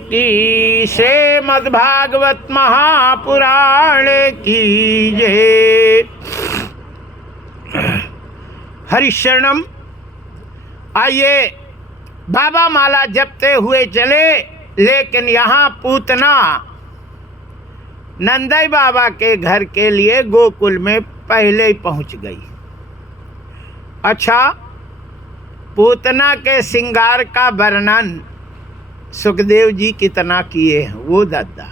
की, श्रीमद्भागवत महापुराण की जय। हरिशरणम। आइए, बाबा माला जपते हुए चले, लेकिन यहाँ पूतना नंदई बाबा के घर के लिए गोकुल में पहले ही पहुँच गई। अच्छा, पूतना के श्रृंगार का वर्णन सुखदेव जी कितना किए हैं वो दादा,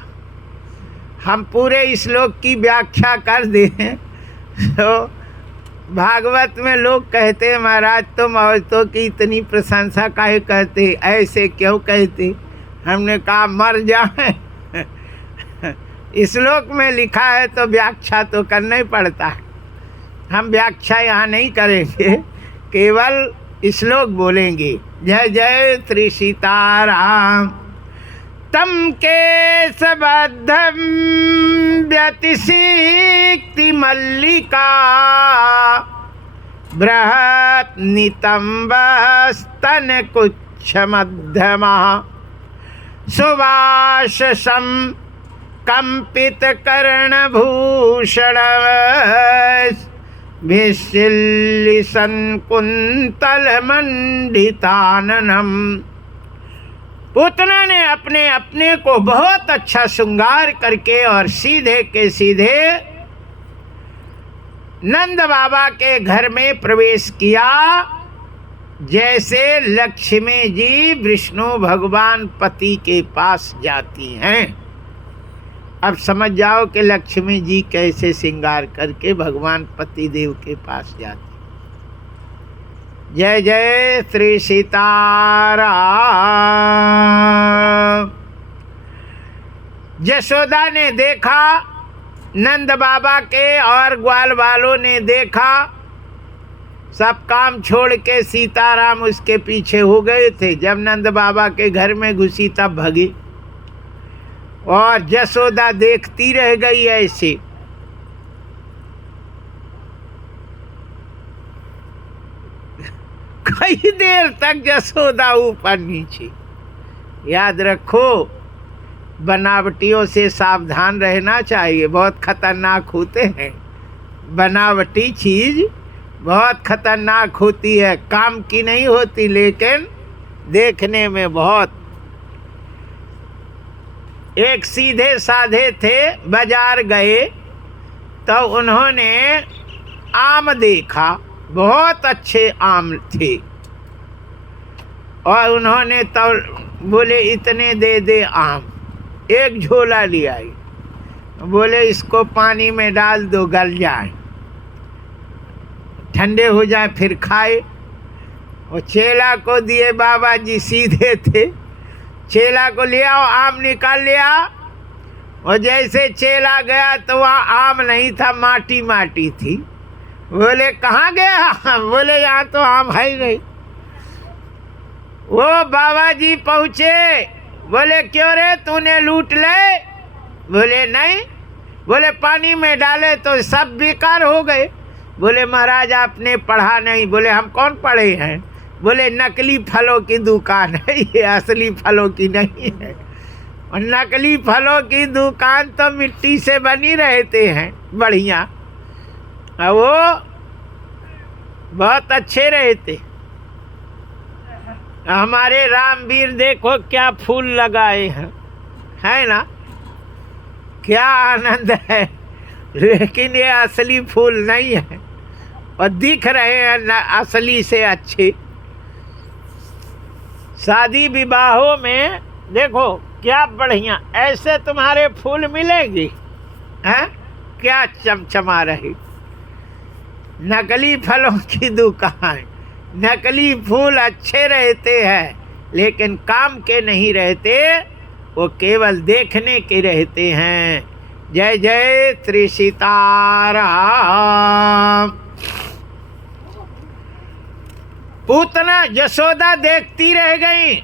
हम पूरे श्लोक की व्याख्या कर दें तो भागवत में लोग कहते हैं महाराज तुम औरतों की इतनी प्रशंसा काहे करते, ऐसे क्यों कहते। हमने कहा मर जाए श्लोक में लिखा है तो व्याख्या तो करना ही पड़ता है। हम व्याख्या यहाँ नहीं करेंगे, केवल श्लोक बोलेंगे। जय जय श्री सीताराम। तम के सबद्धम व्यतिसिक्ति मल्लिका, बृहत नितंब स्तन कुच्छ मध्यमा, सुवाससं कंपित कर्ण भूषण, भिशिल्लिसन कुंतल मंडिताननम। पूतना ने अपने अपने को बहुत अच्छा श्रृंगार करके और सीधे के सीधे नंद बाबा के घर में प्रवेश किया, जैसे लक्ष्मी जी विष्णु भगवान पति के पास जाती हैं। अब समझ जाओ कि लक्ष्मी जी कैसे श्रृंगार करके भगवान पति देव के पास जाती। जय जय श्री सीताराम। यशोदा ने देखा, नंद बाबा के और ग्वाल वालों ने देखा, सब काम छोड़ के सीताराम उसके पीछे हो गए थे। जब नंद बाबा के घर में घुसी तब भगी, और यशोदा देखती रह गई ऐसे। कई देर तक यशोदा ऊपर नीचे। याद रखो, बनावटियों से सावधान रहना चाहिए, बहुत खतरनाक होते हैं। बनावटी चीज बहुत खतरनाक होती है, काम की नहीं होती लेकिन देखने में बहुत। एक सीधे साधे थे, बाजार गए तो उन्होंने आम देखा, बहुत अच्छे आम थे, और उन्होंने तो बोले इतने दे दे आम। एक झोला ले आई, बोले इसको पानी में डाल दो, गल जाए, ठंडे हो जाए फिर खाए। और चेला को दिए, बाबा जी सीधे थे, चेला को ले आओ, आम निकाल लिया। और जैसे चेला गया तो वहाँ आम नहीं था, माटी माटी थी। बोले कहाँ गया? बोले यहाँ तो आम है ही नहीं। वो बाबा जी पहुँचे, बोले क्यों रे तूने लूट ले? बोले नहीं। बोले पानी में डाले तो सब बेकार हो गए। बोले महाराज आपने पढ़ा नहीं। बोले हम कौन पढ़े हैं? बोले नकली फलों की दुकान है, ये असली फलों की नहीं है। और नकली फलों की दुकान तो मिट्टी से बनी रहते हैं बढ़िया, और वो बहुत अच्छे रहते। हमारे रामवीर देखो क्या फूल लगाए हैं, है ना, क्या आनंद है। लेकिन ये असली फूल नहीं है, और दिख रहे हैं असली से अच्छे। शादी विवाहों में देखो क्या बढ़िया ऐसे तुम्हारे फूल मिलेंगे, हैं, क्या चमचमा रही। नकली फलों की दुकान, नकली फूल अच्छे रहते हैं लेकिन काम के नहीं रहते, वो केवल देखने के रहते हैं। जय जय श्री सीताराम। पूतना यशोदा देखती रह गई।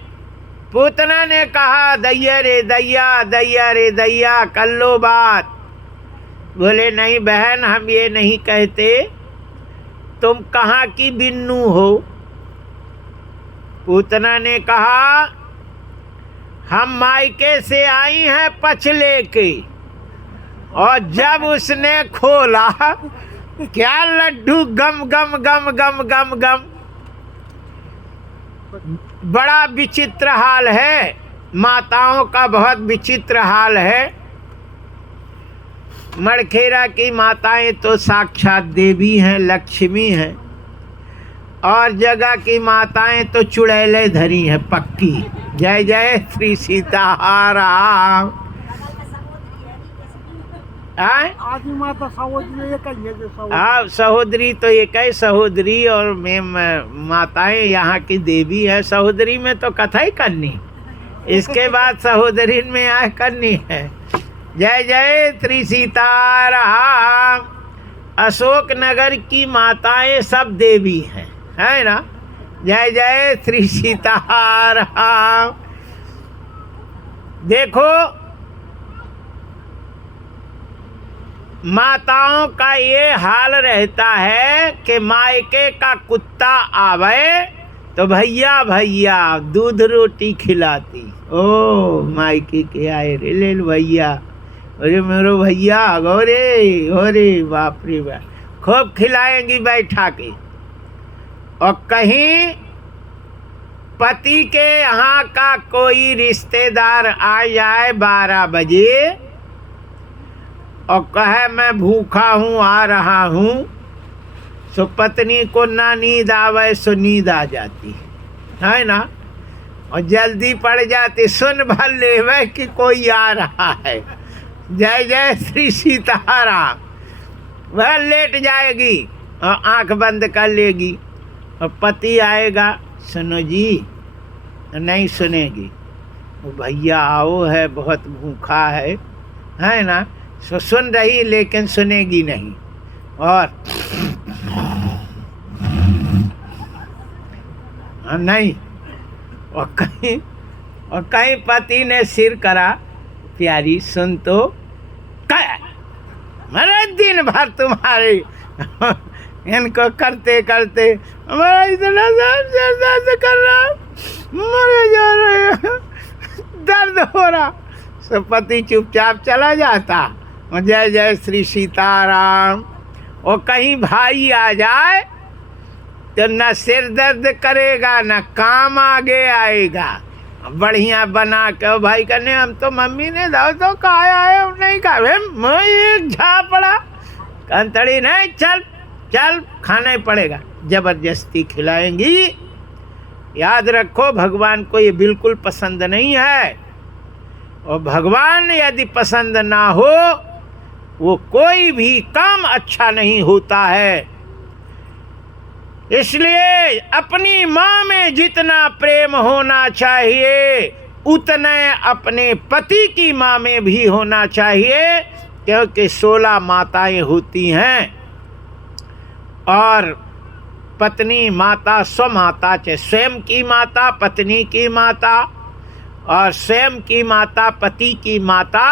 पूतना ने कहा दैया रे दैया, दैया रे दैया, कर लो बात। बोले नहीं बहन, हम ये नहीं कहते, तुम कहाँ की बिन्नू हो? पूतना ने कहा हम मायके से आई हैं पछले के, और जब उसने खोला क्या लड्डू गम गम गम गम गम गम। बड़ा विचित्र हाल है, माताओं का बहुत विचित्र हाल है। मड़खेरा की माताएं तो साक्षात देवी हैं, लक्ष्मी हैं, और जगह की माताएं तो चुड़ैले धरी हैं पक्की। जय जय श्री सीताराम। आदि माता सहोदरी एक ही है। हाँ, सहोदरी तो एक है, सहोदरी और माताएं यहाँ की देवी है। सहोदरी में तो कथा ही करनी, इसके बाद सहोदरी में आए करनी है। जय जय श्री सीताराम। अशोक नगर की माताएं सब देवी हैं, है ना। जय जय श्री सीताराम। देखो माताओं का ये हाल रहता है कि मायके का कुत्ता आवे तो भैया भैया दूध रोटी खिलाती। ओ मायके के आए रे ले भैया, अरे मेरे भैया गोरे गोरे बाप रे बाप, खूब खिलाएंगी बैठा के। और कहीं पति के यहाँ का कोई रिश्तेदार आ जाए 12 बजे और कहे मैं भूखा हूँ आ रहा हूँ, सो पत्नी को ना नींद आवे सो नींद आ जाती है ना, और जल्दी पड़ जाती, सुन भर लेवे कि कोई आ रहा है। जय जय श्री सीताराम। वह लेट जाएगी और आंख बंद कर लेगी, और पति आएगा, सुनो जी, नहीं सुनेगी। वो भैया आओ है, बहुत भूखा है ना, सो सुन रही लेकिन सुनेगी नहीं। और नहीं, और कहीं पति ने सिर करा, प्यारी सुन तो, मेरे दिन भर तुम्हारे इनको करते करते हमारा इतना दर्द कर रहा, मरे जा रहे, दर्द हो रहा। सो पति चुपचाप चला जाता। जय जय श्री सीताराम। और कहीं भाई आ जाए तो न सिर दर्द करेगा न काम आगे आएगा, बढ़िया बना के भाई कहने हम तो मम्मी ने दाव तो खाया है, नहीं खाए, मैं एक झापड़ा कंतड़ी नहीं, चल चल खाना ही पड़ेगा, जबरदस्ती खिलाएंगी। याद रखो भगवान को ये बिल्कुल पसंद नहीं है, और भगवान यदि पसंद ना हो वो कोई भी काम अच्छा नहीं होता है। इसलिए अपनी माँ में जितना प्रेम होना चाहिए उतने अपने पति की माँ में भी होना चाहिए, क्योंकि 16 माताएं होती हैं और पत्नी माता स्वमाता, चाहे स्वयं की माता पत्नी की माता और स्वयं की माता पति की माता,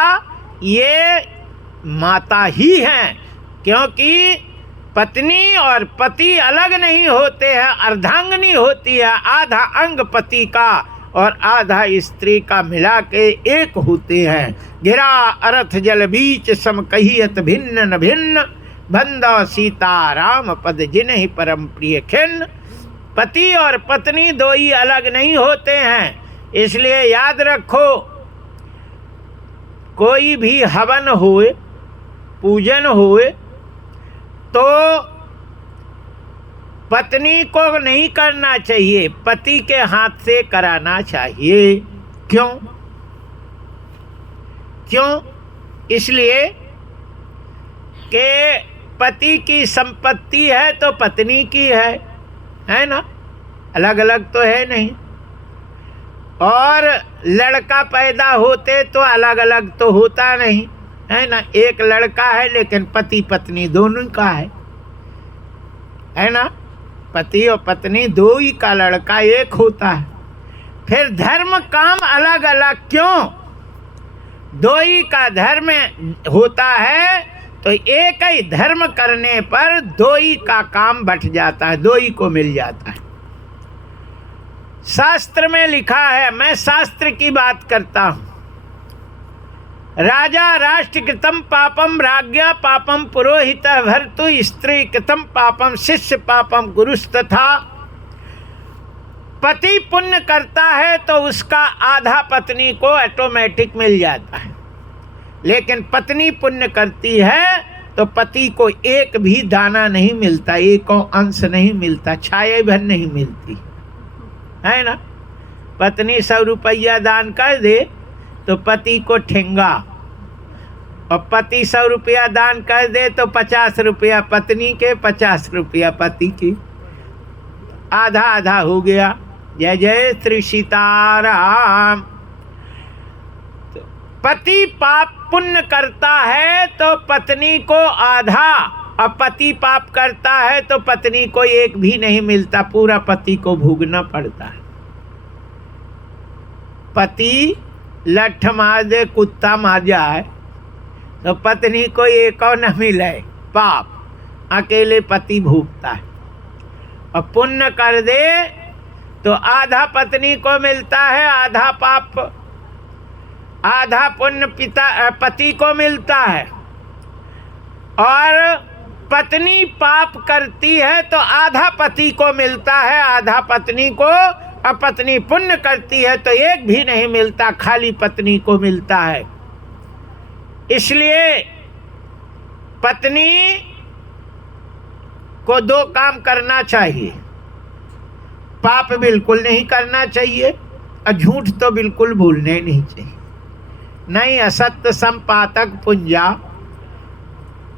ये माता ही हैं। क्योंकि पत्नी और पति अलग नहीं होते हैं, अर्धांगिनी होती है, आधा अंग पति का और आधा स्त्री का मिला के एक होते हैं। गिरा अर्थ जल बीच सम कहियत भिन्न न भिन्न, बंदा सीता राम पद जिन्हि परम प्रिय खिन्न। पति और पत्नी दो ही अलग नहीं होते हैं। इसलिए याद रखो, कोई भी हवन होए, पूजन होए, तो पत्नी को नहीं करना चाहिए, पति के हाथ से कराना चाहिए। क्यों? इसलिए कि पति की संपत्ति है तो पत्नी की है ना, अलग अलग तो है नहीं। और लड़का पैदा होते तो अलग अलग तो होता नहीं, है ना। एक लड़का है लेकिन पति पत्नी दोनों का है ना। पति और पत्नी दो ही का लड़का एक होता है। फिर धर्म काम अलग अलग क्यों? दो ही का धर्म होता है तो एक ही धर्म करने पर दो ही का काम बट जाता है, दो ही को मिल जाता है। शास्त्र में लिखा है, मैं शास्त्र की बात करता हूं, राजा राष्ट्र कृतम पापम राज्ञा पापम पुरोहित भर्तु स्त्री कृतम पापम शिष्य पापम गुरुस्तथा। पति पुण्य करता है तो उसका आधा पत्नी को ऑटोमेटिक मिल जाता है, लेकिन पत्नी पुण्य करती है तो पति को एक भी दाना नहीं मिलता, एक अंश नहीं मिलता, छाया भर नहीं मिलती है ना। पत्नी 100 रुपया दान कर दे तो पति को ठेंगा, और पति 100 रुपया दान कर दे तो 50 रुपया पत्नी के, 50 रुपया पति की, आधा आधा हो गया। जय जय श्री सीताराम। तो पति पाप पुण्य करता है तो पत्नी को आधा, और पति पाप करता है तो पत्नी को एक भी नहीं मिलता, पूरा पति को भोगना पड़ता है। पति लठ मार दे, कुत्ता मार जाए तो पत्नी को एक और न मिले, पाप अकेले पति भोगता है। और पुण्य कर दे तो आधा पत्नी को मिलता है, आधा पाप, आधा पुण्य पति को मिलता है। और पत्नी पाप करती है तो आधा पति को मिलता है, आधा पत्नी को, और पत्नी पुण्य करती है तो एक भी नहीं मिलता, खाली पत्नी को मिलता है। इसलिए पत्नी को 2 काम करना चाहिए, पाप बिल्कुल नहीं करना चाहिए और झूठ तो बिल्कुल भूलने नहीं चाहिए। नहीं असत्य संपातक पुंजा,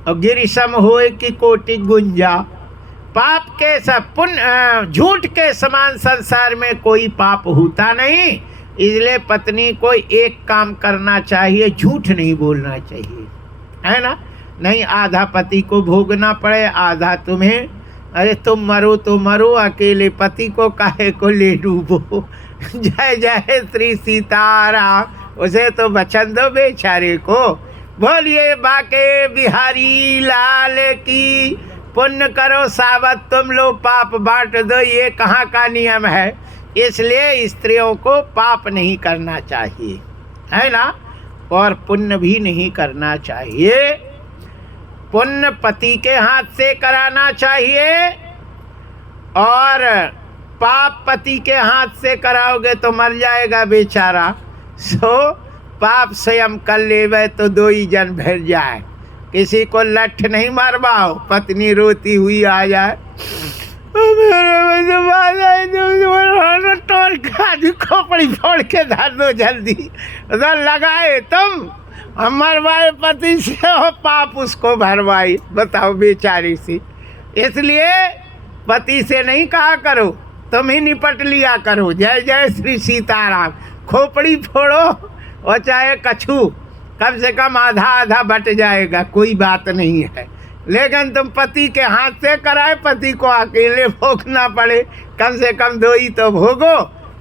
और गिरिसम होए कि कोटि गुंजा। पाप के सब पुण्य, झूठ के समान संसार में कोई पाप होता नहीं। इसलिए पत्नी को एक काम करना चाहिए, झूठ नहीं बोलना चाहिए, है ना। नहीं आधा पति को भोगना पड़े, आधा तुम्हें। अरे तुम मरो तो मरो, अकेले पति को काहे को ले डूबो। जय जय श्री सीताराम। उसे तो बचन दो बेचारे को। बोलिए बाके बिहारी लाल की। पुण्य करो सावत तुम लोग, पाप बांट दो, ये कहाँ का नियम है। इसलिए स्त्रियों को पाप नहीं करना चाहिए, है ना, और पुण्य भी नहीं करना चाहिए। पुण्य पति के हाथ से कराना चाहिए, और पाप पति के हाथ से कराओगे तो मर जाएगा बेचारा। सो पाप स्वयं कर लेवे तो 2 ही जन भर जाए। किसी को लठ नहीं मारवाओ, पत्नी रोती हुई आ जाए, खोपड़ी फोड़ के धर दो जल्दी, लगाए तुम, मरवाए पति से हो, पाप उसको भरवाई। बताओ बेचारी सी। इसलिए पति से नहीं कहा करो, तुम ही निपट लिया करो। जय जय श्री सीताराम। खोपड़ी फोड़ो और चाहे कछू, कम से कम आधा आधा बट जाएगा, कोई बात नहीं है। लेकिन तुम पति के हाथ से कराए, पति को अकेले भोगना पड़े, कम से कम 2 ही तो भोगो।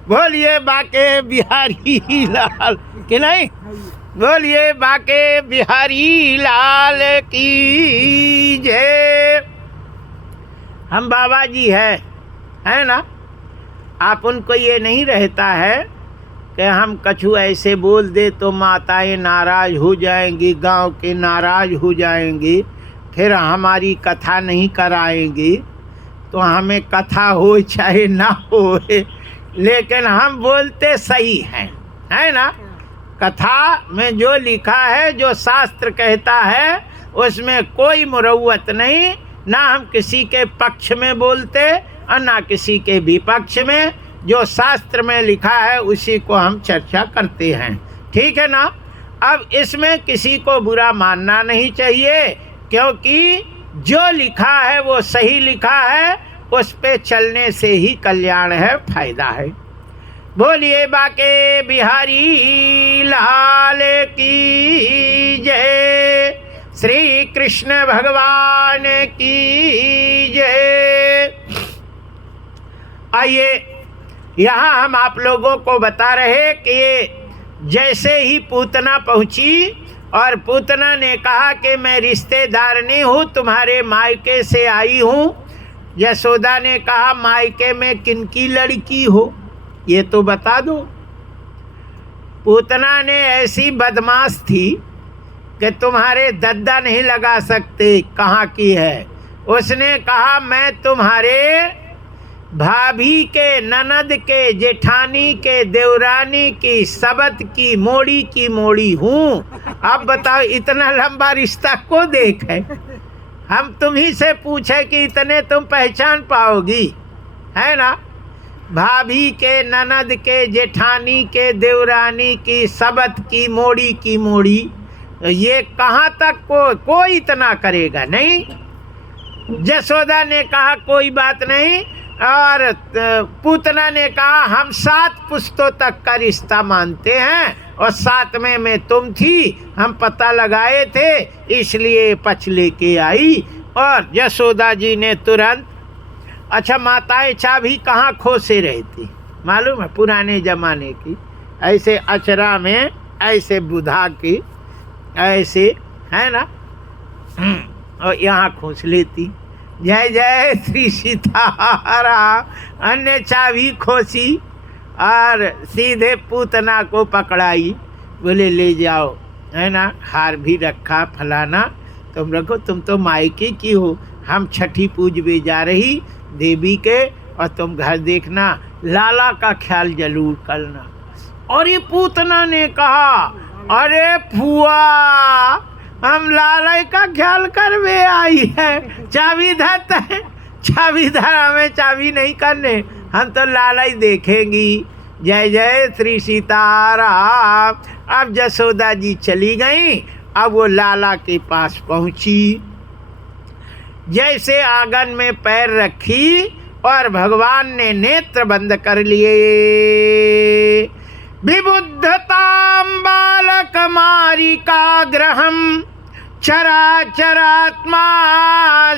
बोलिए बाके बिहारी लाल कि नहीं। बोलिए बाके बिहारी लाल की जय। हम बाबा जी है ना। आप उनको ये नहीं रहता है कि हम कछु ऐसे बोल दे तो माताएं नाराज हो जाएंगी, गांव के नाराज हो जाएंगी, फिर हमारी कथा नहीं कराएंगी। तो हमें कथा हो चाहे ना हो, लेकिन हम बोलते सही हैं, है ना। कथा में जो लिखा है, जो शास्त्र कहता है, उसमें कोई मुरव्वत नहीं। ना हम किसी के पक्ष में बोलते और ना किसी के विपक्ष में। जो शास्त्र में लिखा है उसी को हम चर्चा करते हैं, ठीक है ना। अब इसमें किसी को बुरा मानना नहीं चाहिए, क्योंकि जो लिखा है वो सही लिखा है, उस पे चलने से ही कल्याण है, फायदा है। बोलिए बाके बिहारी लाल की जय। श्री कृष्ण भगवान की जय। आइए, यहाँ हम आप लोगों को बता रहे कि जैसे ही पूतना पहुँची और पूतना ने कहा कि मैं रिश्तेदारनी हूँ, तुम्हारे मायके से आई हूँ। यशोदा ने कहा मायके में किनकी लड़की हो। ये तो बता दो। पूतना ने ऐसी बदमाश थी कि तुम्हारे दद्दा नहीं लगा सकते कहाँ की है। उसने कहा मैं तुम्हारे भाभी के, ननद के, जेठानी के, देवरानी की, सबत की मोड़ी हूँ। अब बताओ इतना लंबा रिश्ता को देख है। हम तुम्ही से पूछे कि इतने तुम पहचान पाओगी, है ना। भाभी के, ननद के, जेठानी के, देवरानी की, सबत की मोड़ी, ये कहाँ तक कोई इतना करेगा नहीं। जसोदा ने कहा कोई बात नहीं, और पूतना ने कहा हम 7 पुश्तों तक का रिश्ता मानते हैं, और 7वें में तुम थी, हम पता लगाए थे इसलिए पछ लेके आई। और यशोदा जी ने तुरंत, अच्छा माताएं चाबी कहाँ खोसे रहती मालूम है, पुराने ज़माने की, ऐसे अचरा में ऐसे बुधा की ऐसे, है ना, और यहाँ खोस लेती। जय जय श्री सीताराम। अन्य चाबी खोसी और सीधे पूतना को पकड़ाई, बोले ले जाओ, है ना, हार भी रखा फलाना, तुम रखो, तुम तो मायके की हो, हम छठी पूजवे जा रही देवी के, और तुम घर देखना, लाला का ख्याल जरूर करना। और ये पूतना ने कहा अरे फुआ हम लाला का ख्याल करवे आई है, चाबी धर है, चाबी धर, हमें चाबी नहीं करने, हम तो लाला ही देखेंगी। जय जय श्री सीताराम। अब जसोदा जी चली गई, अब वो लाला के पास पहुंची, जैसे आंगन में पैर रखी और भगवान ने नेत्र बंद कर लिए। विबुद्धतां बालक मारिकाग्रहम् चराचरात्मा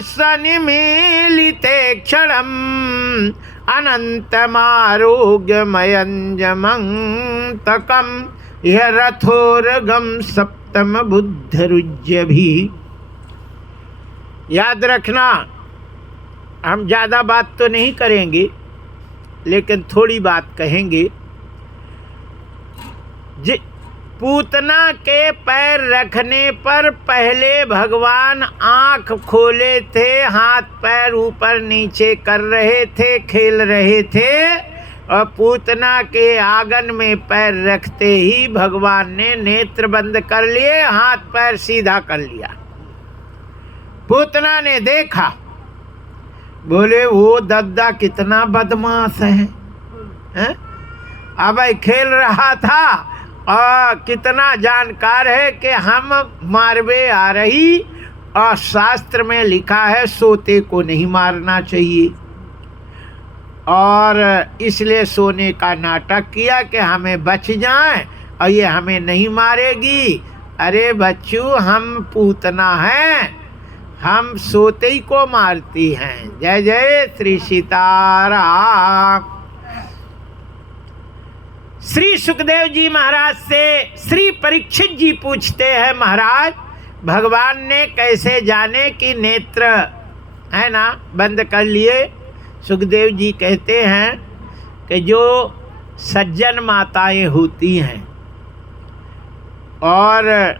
सनिमीलिते क्षणम् अनन्तमारोग्यमयञ्जमन्तकं यह रथोरगम सप्तम बुद्धरुज्य भी। याद रखना, हम ज़्यादा बात तो नहीं करेंगे लेकिन थोड़ी बात कहेंगे। पूतना के पैर रखने पर पहले भगवान आँख खोले थे, हाथ पैर ऊपर नीचे कर रहे थे, खेल रहे थे, और पूतना के आंगन में पैर रखते ही भगवान ने नेत्र बंद कर लिए, हाथ पैर सीधा कर लिया। पूतना ने देखा, बोले वो दद्दा कितना बदमाश है? अब खेल रहा था और कितना जानकार है कि हम मारवे आ रही, और शास्त्र में लिखा है सोते को नहीं मारना चाहिए, और इसलिए सोने का नाटक किया कि हमें बच जाएं और ये हमें नहीं मारेगी। अरे बच्चों, हम पूतना हैं, हम सोते ही को मारती हैं। जय जय श्री सीताराम। श्री सुखदेव जी महाराज से श्री परीक्षित जी पूछते हैं, महाराज भगवान ने कैसे जाने कि नेत्र, है ना, बंद कर लिए? सुखदेव जी कहते हैं कि जो सज्जन माताएं होती हैं और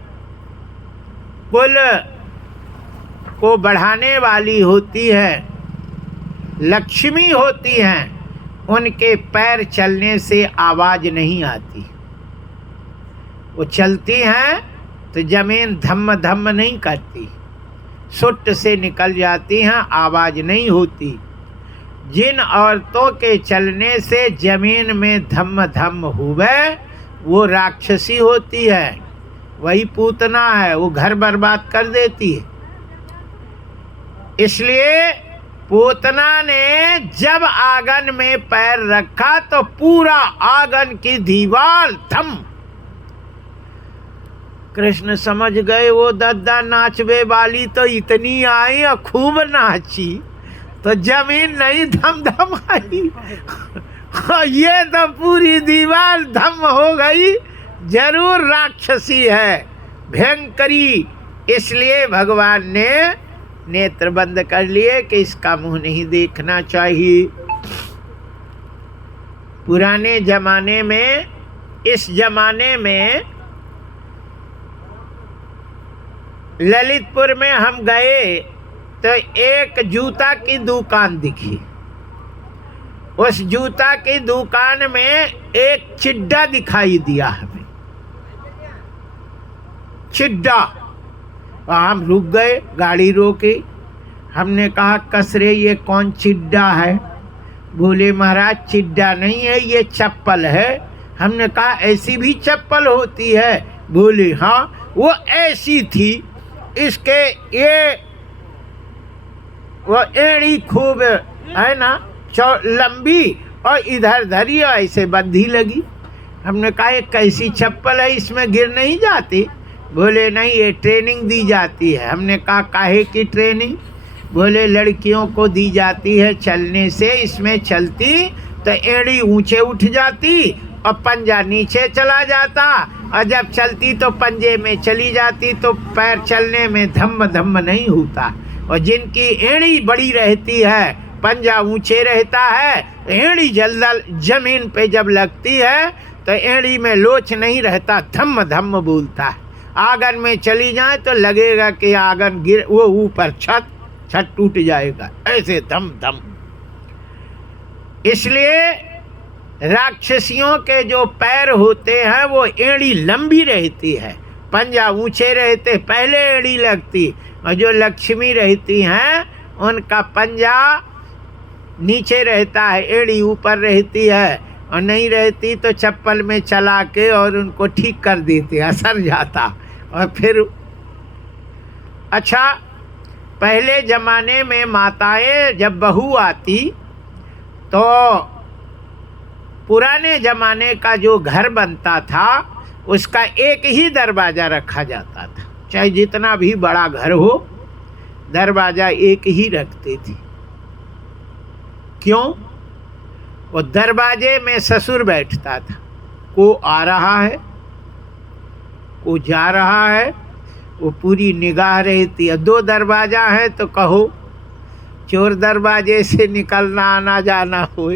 कुल को बढ़ाने वाली होती हैं, लक्ष्मी होती हैं, उनके पैर चलने से आवाज़ नहीं आती। वो चलती हैं तो जमीन धम्म धम्म नहीं करती, सुट से निकल जाती हैं, आवाज़ नहीं होती। जिन औरतों के चलने से जमीन में धम्म धम्म हुए वो राक्षसी होती है, वही पूतना है, वो घर बर्बाद कर देती है। इसलिए पूतना ने जब आंगन में पैर रखा तो पूरा आंगन की दीवार थम। कृष्ण समझ गए वो दद्दा नाचवे वाली तो इतनी आई और खूब नाची तो जमीन नहीं धम धम आई, ये तो पूरी दीवार धम हो गई, जरूर राक्षसी है, भयंकरी। इसलिए भगवान ने नेत्र बंद कर लिए कि इसका मुंह नहीं देखना चाहिए। पुराने जमाने में, इस जमाने में ललितपुर में हम गए तो एक जूता की दुकान दिखी। उस जूता की दुकान में एक चिड्डा दिखाई दिया हमें, चिड्डा। हम रुक गए, गाड़ी रोकी। हमने कहा कसरे ये कौन चिड्डा है? बोले महाराज चिड्डा नहीं है, ये चप्पल है। हमने कहा ऐसी भी चप्पल होती है? बोले हाँ, वो ऐसी थी, इसके ये वो एड़ी खूब है ना लंबी और इधर धरी और ऐसे बंधी लगी। हमने कहा ये कैसी चप्पल है, इसमें गिर नहीं जाती? बोले नहीं, ये ट्रेनिंग दी जाती है। हमने कहा काहे की ट्रेनिंग? बोले लड़कियों को दी जाती है चलने से, इसमें चलती तो एड़ी ऊंचे उठ जाती और पंजा नीचे चला जाता, और जब चलती तो पंजे में चली जाती तो पैर चलने में धम्म धम्म नहीं होता। और जिनकी एड़ी बड़ी रहती है, पंजा ऊंचे रहता है, एड़ी जल्दल जमीन पे जब लगती है तो एड़ी में लोच नहीं रहता, धम्म धम्म बोलता है। आंगन में चली जाए तो लगेगा कि आंगन गिर, वो ऊपर छत टूट जाएगा, ऐसे धम धम। इसलिए राक्षसियों के जो पैर होते हैं वो एड़ी लंबी रहती है, पंजा ऊंचे रहते, पहले एड़ी लगती। और जो लक्ष्मी रहती हैं उनका पंजा नीचे रहता है, एड़ी ऊपर रहती है, और नहीं रहती तो चप्पल में चला के और उनको ठीक कर देते, असर जाता। और फिर अच्छा, पहले ज़माने में माताएं जब बहू आती तो पुराने ज़माने का जो घर बनता था उसका एक ही दरवाज़ा रखा जाता था, चाहे जितना भी बड़ा घर हो, दरवाज़ा एक ही रखते थे। क्यों? वो दरवाजे में ससुर बैठता था, को आ रहा है, को जा रहा है, वो पूरी निगाह रहती है। दो दरवाज़ा है तो कहो चोर दरवाजे से निकलना आना जाना हो,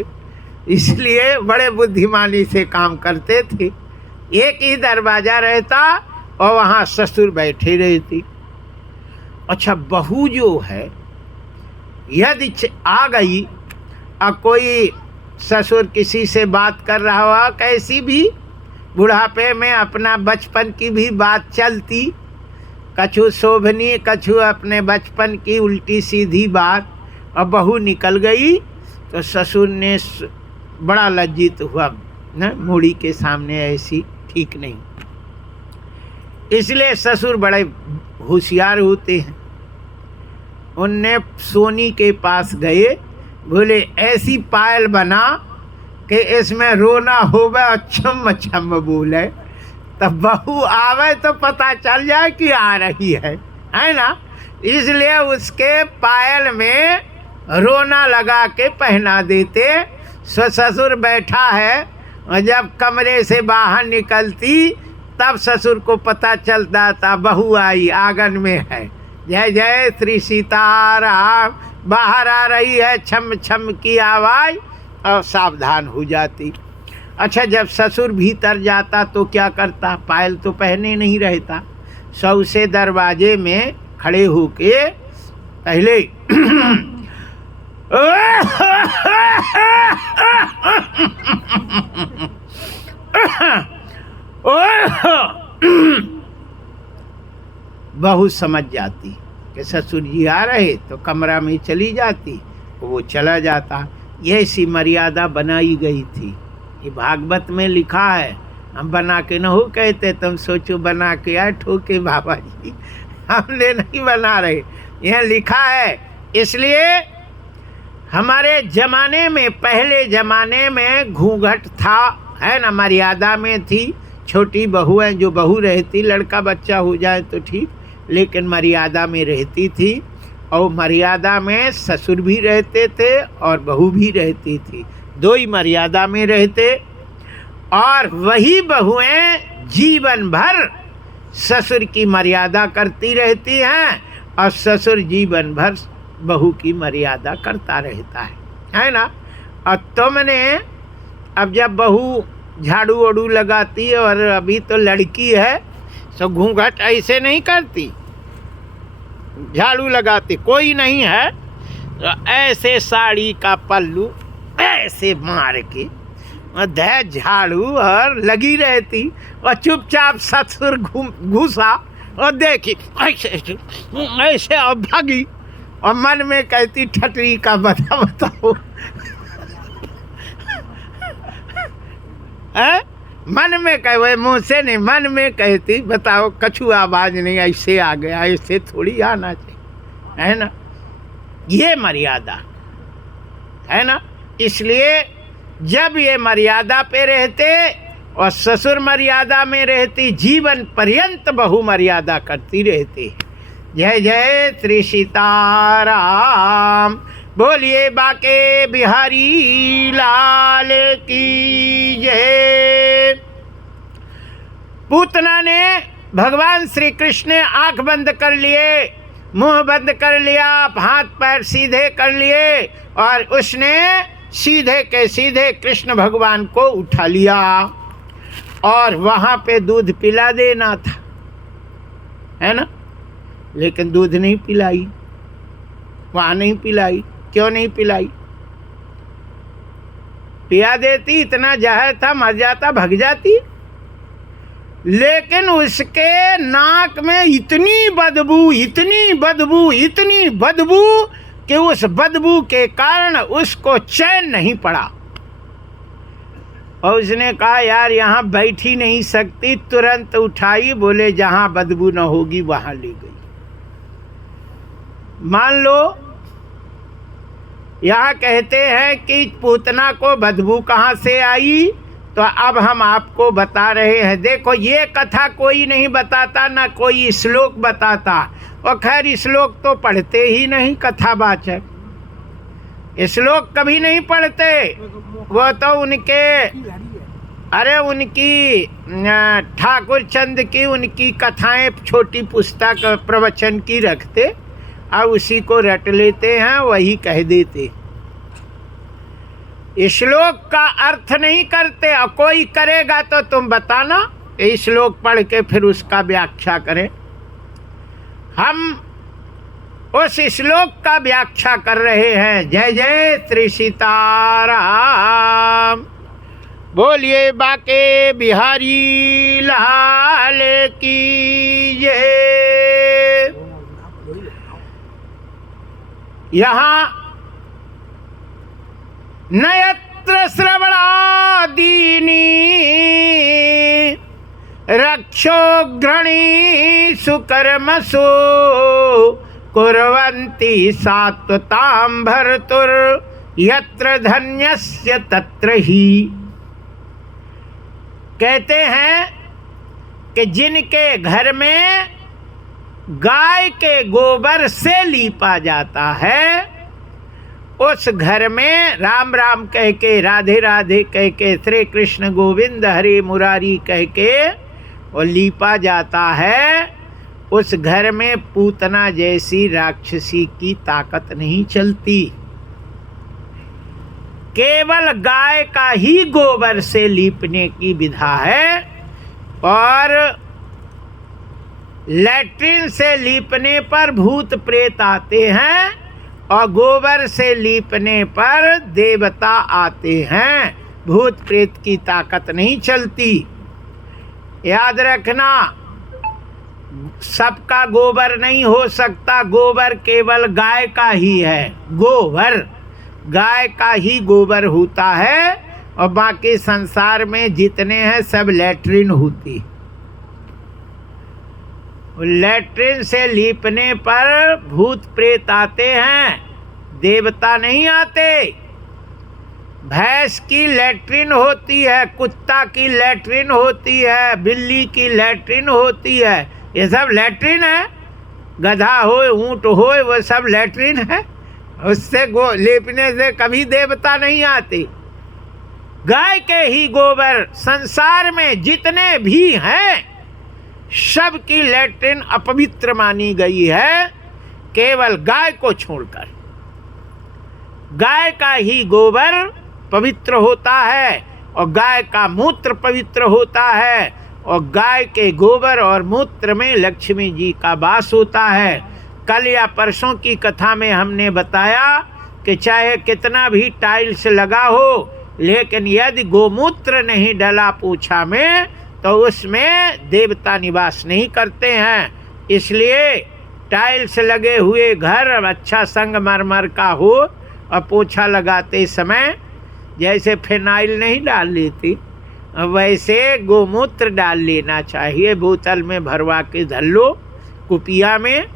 इसलिए बड़े बुद्धिमानी से काम करते थे। एक ही दरवाज़ा रहता और वहाँ ससुर बैठे रहती। अच्छा, बहू जो है यदि आ गई और कोई ससुर किसी से बात कर रहा हुआ, कैसी भी बुढ़ापे में अपना बचपन की भी बात चलती, कछु शोभनी, कछु अपने बचपन की उल्टी सीधी बात, और बहू निकल गई तो ससुर ने बड़ा लज्जित हुआ न, मूड़ी के सामने ऐसी ठीक नहीं। इसलिए ससुर बड़े होशियार होते हैं। उनने सोनी के पास गए, बोले ऐसी पायल बना कि इसमें रोना होवे और छम छम बोले, तब बहू आवे तो पता चल जाए कि आ रही है ना। इसलिए उसके पायल में रोना लगा के पहना देते। ससुर बैठा है और जब कमरे से बाहर निकलती तब ससुर को पता चलता था बहू आई, आंगन में है, जय जय श्री सीताराम, बाहर आ रही है, छम छम की आवाज़, और सावधान हो जाती। अच्छा, जब ससुर भीतर जाता तो क्या करता? पायल तो पहने नहीं रहता, सौ से दरवाजे में खड़े होके पहले बहू समझ जाती कि ससुर जी आ रहे तो कमरा में चली जाती, वो चला जाता। यह सी मर्यादा बनाई गई थी। ये भागवत में लिखा है, हम बना के न हो कहते, तुम सोचो बना के आए ठोके बाबा जी, हमने नहीं बना रहे, यह लिखा है। इसलिए हमारे ज़माने में, पहले ज़माने में घूंघट था, है ना, मर्यादा में थी। छोटी बहुएं जो बहू रहती, लड़का बच्चा हो जाए तो ठीक, लेकिन मर्यादा में रहती थी। और मर्यादा में ससुर भी रहते थे और बहू भी रहती थी, दो ही मर्यादा में रहते। और वही बहुएं जीवन भर ससुर की मर्यादा करती रहती हैं और ससुर जीवन भर बहू की मर्यादा करता रहता है ना। और तुमने अब जब बहू झाड़ू वाड़ू लगाती है, और अभी तो लड़की है तो घूंघट ऐसे नहीं करती, झाड़ू लगाती, कोई नहीं है तो ऐसे साड़ी का पल्लू ऐसे मार के और दे झाड़ू और लगी रहती, और चुपचाप ससुर घुसा और देखी ऐसे ऐसे ऐसे और भागी, और मन में कहती ठटरी का बताओ है? मन में कहे, मुँह से नहीं, मन में कहती बताओ, कछु आवाज नहीं, ऐसे आ गया, ऐसे थोड़ी आना चाहिए, है ना? ये मर्यादा है ना। इसलिए जब ये मर्यादा पे रहते और ससुर मर्यादा में रहती, जीवन पर्यंत बहु मर्यादा करती रहती। जय जय श्री सीताराम, बोलिए बाके बिहारी लाल की जय। पूतना ने भगवान श्री कृष्ण ने आंख बंद कर लिए, मुंह बंद कर लिया, हाथ पैर सीधे कर लिए, और उसने सीधे के सीधे कृष्ण भगवान को उठा लिया और वहाँ पे दूध पिला देना था, है ना। लेकिन दूध नहीं पिलाई, वहाँ नहीं पिलाई। क्यों नहीं पिलाई? पिया देती, इतना जहर था, मर जाता, भग जाती। लेकिन उसके नाक में इतनी बदबू, इतनी बदबू, इतनी बदबू कि उस बदबू के कारण उसको चैन नहीं पड़ा, और उसने कहा यार यहाँ बैठ ही नहीं सकती, तुरंत उठाई, बोले जहाँ बदबू न होगी वहाँ ले गई। मान लो यहाँ कहते हैं कि पूतना को बदबू कहाँ से आई, तो अब हम आपको बता रहे हैं। देखो, ये कथा कोई नहीं बताता, ना कोई श्लोक बताता, और खैर श्लोक तो पढ़ते ही नहीं कथावाचक, श्लोक कभी नहीं पढ़ते। वो तो उनके, अरे उनकी ठाकुर चंद की उनकी कथाएं छोटी पुस्तक प्रवचन की रखते और उसी को रट लेते हैं, वही कह देते। श्लोक का अर्थ नहीं करते, और कोई करेगा तो तुम बताना, श्लोक पढ़ के फिर उसका व्याख्या करें। हम उस श्लोक का व्याख्या कर रहे हैं। जय जय श्री सीताराम, बोलिए बाके बिहारी लाल की जय। यहाँ नयत्र श्रवणादीनी रक्षोघ्रणी सुकर्मसु कुर्वन्ति सात्वतां भर्तुर् यत्र धन्यस्य तत्र ही। कहते हैं कि जिनके घर में गाय के गोबर से लीपा जाता है, उस घर में राम राम कह के, राधे राधे कह के, श्री कृष्ण गोविंद हरे मुरारी कह के और लीपा जाता है, उस घर में पूतना जैसी राक्षसी की ताकत नहीं चलती। केवल गाय का ही गोबर से लीपने की विधा है, और लैट्रिन से लीपने पर भूत प्रेत आते हैं, और गोबर से लीपने पर देवता आते हैं। भूत प्रेत की ताकत नहीं चलती। याद रखना, सबका गोबर नहीं हो सकता, गोबर केवल गाय का ही है। गोबर गाय का ही गोबर होता है, और बाकी संसार में जितने हैं सब लैट्रिन होती। लैट्रिन से लीपने पर भूत प्रेत आते हैं, देवता नहीं आते। भैंस की लैट्रिन होती है, कुत्ता की लैट्रिन होती है, बिल्ली की लैट्रिन होती है, ये सब लैट्रिन है। गधा हो, ऊंट हो, वो सब लैट्रिन है। उससे लेपने से कभी देवता नहीं आते। गाय के ही गोबर, संसार में जितने भी हैं सबकी लैट्रिन अपवित्र मानी गई है, केवल गाय को छोड़कर। गाय का ही गोबर पवित्र होता है, और गाय का मूत्र पवित्र होता है, और गाय के गोबर और मूत्र में लक्ष्मी जी का वास होता है। कल या परसों की कथा में हमने बताया कि चाहे कितना भी टाइल्स लगा हो, लेकिन यदि गोमूत्र नहीं डला पूछा में तो उसमें देवता निवास नहीं करते हैं। इसलिए टाइल्स लगे हुए घर अच्छा संगमरमर का हो, और पोछा लगाते समय जैसे फिनाइल नहीं डाल लेती, वैसे गोमूत्र डाल लेना चाहिए। बोतल में भरवा के धर लो कुपिया में,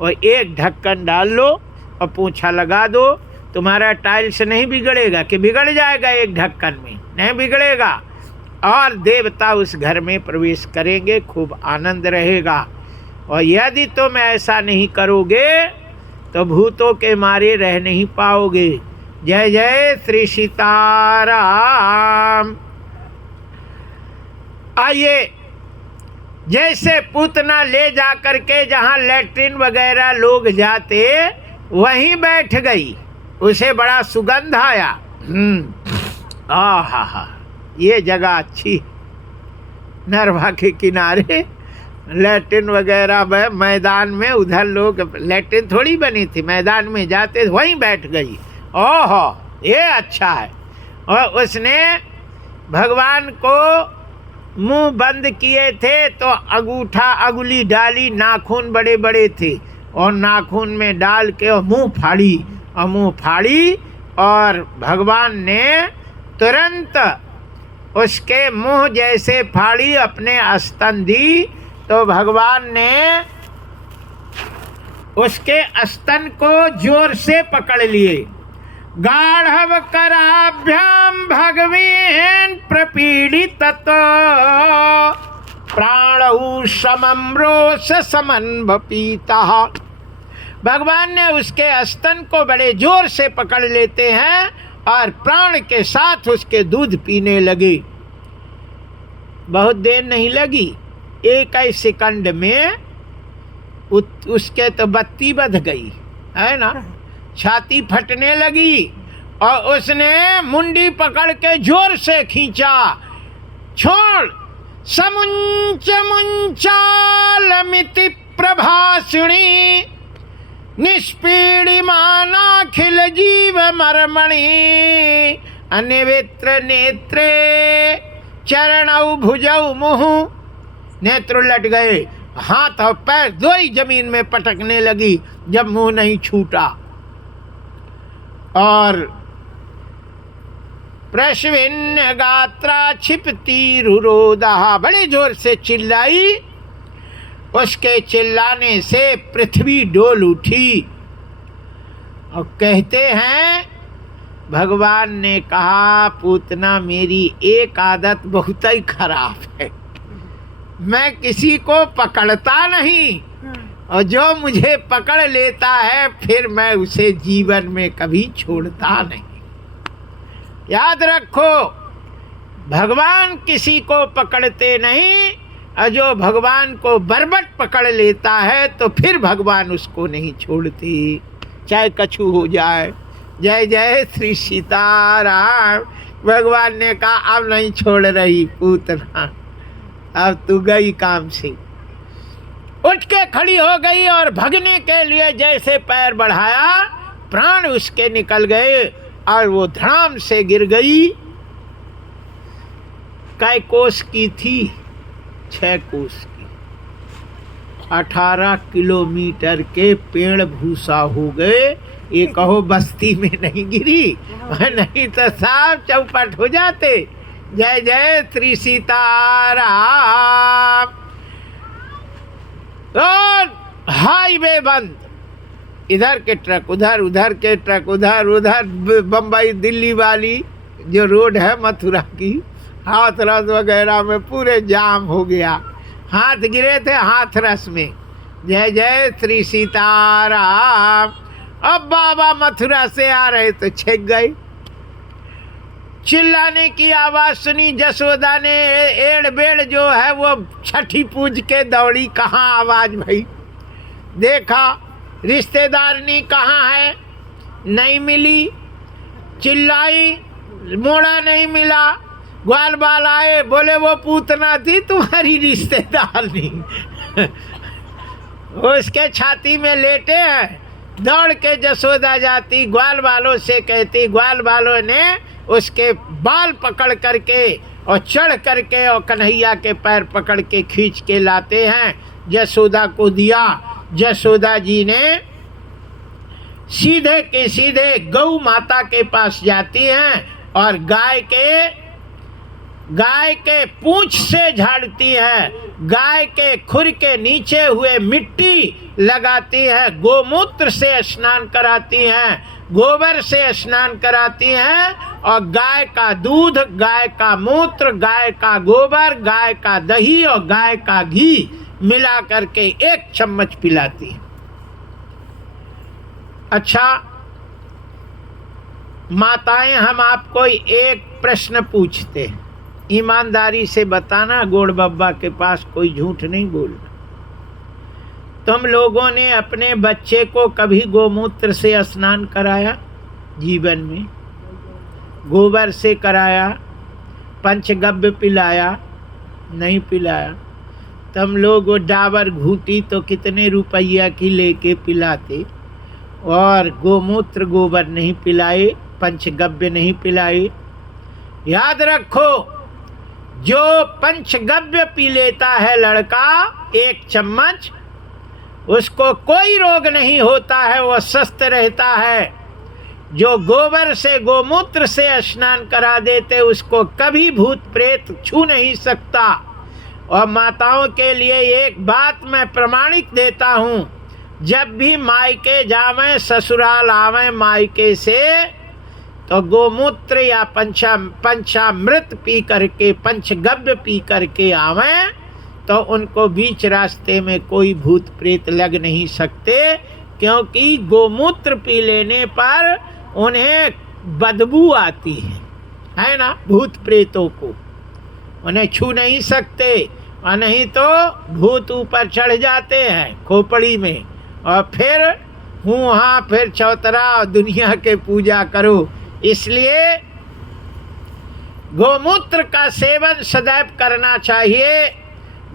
और एक ढक्कन डाल लो और पोछा लगा दो। तुम्हारा टाइल्स नहीं बिगड़ेगा कि बिगड़ जाएगा एक ढक्कन में? नहीं बिगड़ेगा। और देवता उस घर में प्रवेश करेंगे, खूब आनंद रहेगा। और यदि तुम ऐसा नहीं करोगे तो भूतों के मारे रह नहीं पाओगे। जय जय श्री सीताराम। आइए, जैसे पूतना ले जा करके जहाँ लैट्रिन वगैरह लोग जाते वहीं बैठ गई, उसे बड़ा सुगंध आया। आहा, ये जगह अच्छी, नरवा के किनारे लैट्रिन वगैरह में, मैदान में उधर लोग, लैट्रिन थोड़ी बनी थी, मैदान में जाते वहीं बैठ गई। ओहो, ये अच्छा है। और उसने भगवान को मुंह बंद किए थे तो अंगूठा अंगुली डाली, नाखून बड़े बड़े थे, और नाखून में डाल के और मुंह फाड़ी, और भगवान ने तुरंत उसके मुंह जैसे फाड़ी अपने स्तन दी, तो भगवान ने उसके स्तन को जोर से पकड़ लिए। गाढ़व कराभ्याम भगवीन प्रपीड़ित प्राणौ समम रोष समन्भ पीता। भगवान ने उसके स्तन को बड़े जोर से पकड़ लेते हैं और प्राण के साथ उसके दूध पीने लगे। बहुत देर नहीं लगी, एक ही सेकंड में उसके तो बत्ती बध गई है ना, छाती फटने लगी, और उसने मुंडी पकड़ के जोर से खींचा। छोड़ समुंच मुंचालमिति प्रभासिणी निष्पीडिमानाखिल जीव मर्मणि अनिवित्र नेत्रे चरणौ भुजौ मुहु। नेत्र उलट गए, हाथ और पैर दो ही जमीन में पटकने लगी जब मुंह नहीं छूटा। और प्रश्विन्य गात्रा क्षिपति रुरोदा, बड़े जोर से चिल्लाई। उसके चिल्लाने से पृथ्वी डोल उठी। और कहते हैं भगवान ने कहा, पूतना मेरी एक आदत बहुत ही खराब है, मैं किसी को पकड़ता नहीं, और जो मुझे पकड़ लेता है फिर मैं उसे जीवन में कभी छोड़ता नहीं। याद रखो, भगवान किसी को पकड़ते नहीं, और जो भगवान को बरबट पकड़ लेता है तो फिर भगवान उसको नहीं छोड़ते, चाहे कछु हो जाए। जय जय श्री सीताराम। भगवान ने कहा, अब नहीं छोड़ रही पूतना, अब तू गई काम से। उठ के खड़ी हो गई और भगने के लिए जैसे पैर बढ़ाया, प्राण उसके निकल गए और वो धड़ाम से गिर गई। कै कोस की थी? 6 कोस की। 18 किलोमीटर के पेड़ भूसा हो गए। ये कहो बस्ती में नहीं गिरी, नहीं तो साफ चौपट हो जाते। जय जय श्री सीताराम। और हाईवे बंद, इधर के ट्रक उधर, उधर के ट्रक उधर, उधर बम्बई दिल्ली वाली जो रोड है मथुरा की, हाथरस वगैरह में पूरे जाम हो गया। हाथ गिरे थे हाथरस में। जय जय श्री सीताराम। अब बाबा मथुरा से आ रहे तो छेक गए। चिल्लाने की आवाज सुनी। जसोदा ने एड़ बेड़ जो है वो छठी पूज के दौड़ी, कहाँ आवाज भाई। देखा रिश्तेदारनी कहाँ है, नहीं मिली। चिल्लाई, मोड़ा नहीं मिला। ग्वाल बाल आए, बोले वो पूतना थी तुम्हारी रिश्तेदार नहीं। उसके छाती में लेटे हैं। दौड़ के जसोदा जाती, ग्वाल बालों से कहती, ग्वाल बालों ने उसके बाल पकड़ करके और चढ़ करके और कन्हैया के पैर पकड़ के खींच के लाते हैं, जसोदा को दिया। जसोदा जी ने सीधे के सीधे गौ माता के पास जाती हैं और गाय के पूंछ से झाड़ती है, गाय के खुर के नीचे हुए मिट्टी लगाती है, गोमूत्र से स्नान कराती हैं, गोबर से स्नान कराती हैं और गाय का दूध, गाय का मूत्र, गाय का गोबर, गाय का दही और गाय का घी मिला करके 1 चम्मच पिलाती है। अच्छा माताएं, हम आपको एक प्रश्न पूछते हैं, ईमानदारी से बताना, गोड़ बब्बा के पास कोई झूठ नहीं बोलना। तुम लोगों ने अपने बच्चे को कभी गोमूत्र से स्नान कराया? जीवन में गोबर से कराया? पंचगव्य पिलाया? नहीं पिलाया। तुम लोग वो डाबर घूटी तो कितने रुपया की लेके पिलाते, और गोमूत्र गोबर नहीं पिलाए, पंचगव्य नहीं पिलाए। याद रखो, जो पंचगव्य पी लेता है लड़का 1 चम्मच, उसको कोई रोग नहीं होता है, वो स्वस्थ रहता है। जो गोबर से गोमूत्र से स्नान करा देते, उसको कभी भूत प्रेत छू नहीं सकता। और माताओं के लिए एक बात मैं प्रमाणिक देता हूँ, जब भी मायके जावें, ससुराल आवें मायके से, तो गोमूत्र या पंचामृत पी करके, पंचगव्य पी करके आवें, तो उनको बीच रास्ते में कोई भूत प्रेत लग नहीं सकते, क्योंकि गोमूत्र पी लेने पर उन्हें बदबू आती है ना, भूत प्रेतों को उन्हें छू नहीं सकते, और नहीं तो भूत ऊपर चढ़ जाते हैं खोपड़ी में, और फिर वहाँ फिर चौतरा और दुनिया के पूजा करो। इसलिए गोमूत्र का सेवन सदैव करना चाहिए।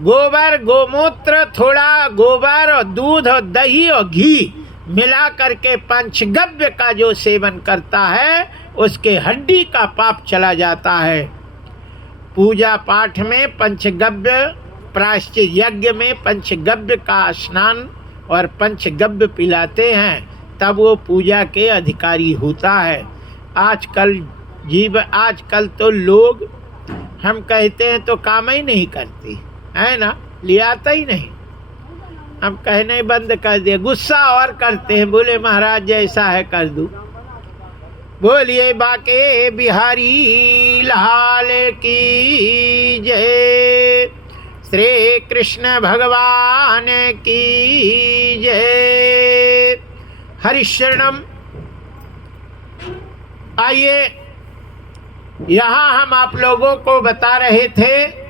गोबर, गोमूत्र, थोड़ा गोबर और दूध और दही और घी मिला करके पंचगव्य का जो सेवन करता है, उसके हड्डी का पाप चला जाता है। पूजा पाठ में पंचगव्य, प्रायश्चित यज्ञ में पंचगव्य का स्नान और पंचगव्य पिलाते हैं, तब वो पूजा के अधिकारी होता है। आजकल तो लोग, हम कहते हैं तो काम ही नहीं करती है ना, लियाता ही नहीं। हम कहने बंद कर दिए, गुस्सा और करते हैं, बोले महाराज जैसा है कर दूं। बोलिए बाके बिहारी लाल की जय, श्री कृष्ण भगवान की जय। हरिशरणम। आइए, यहाँ हम आप लोगों को बता रहे थे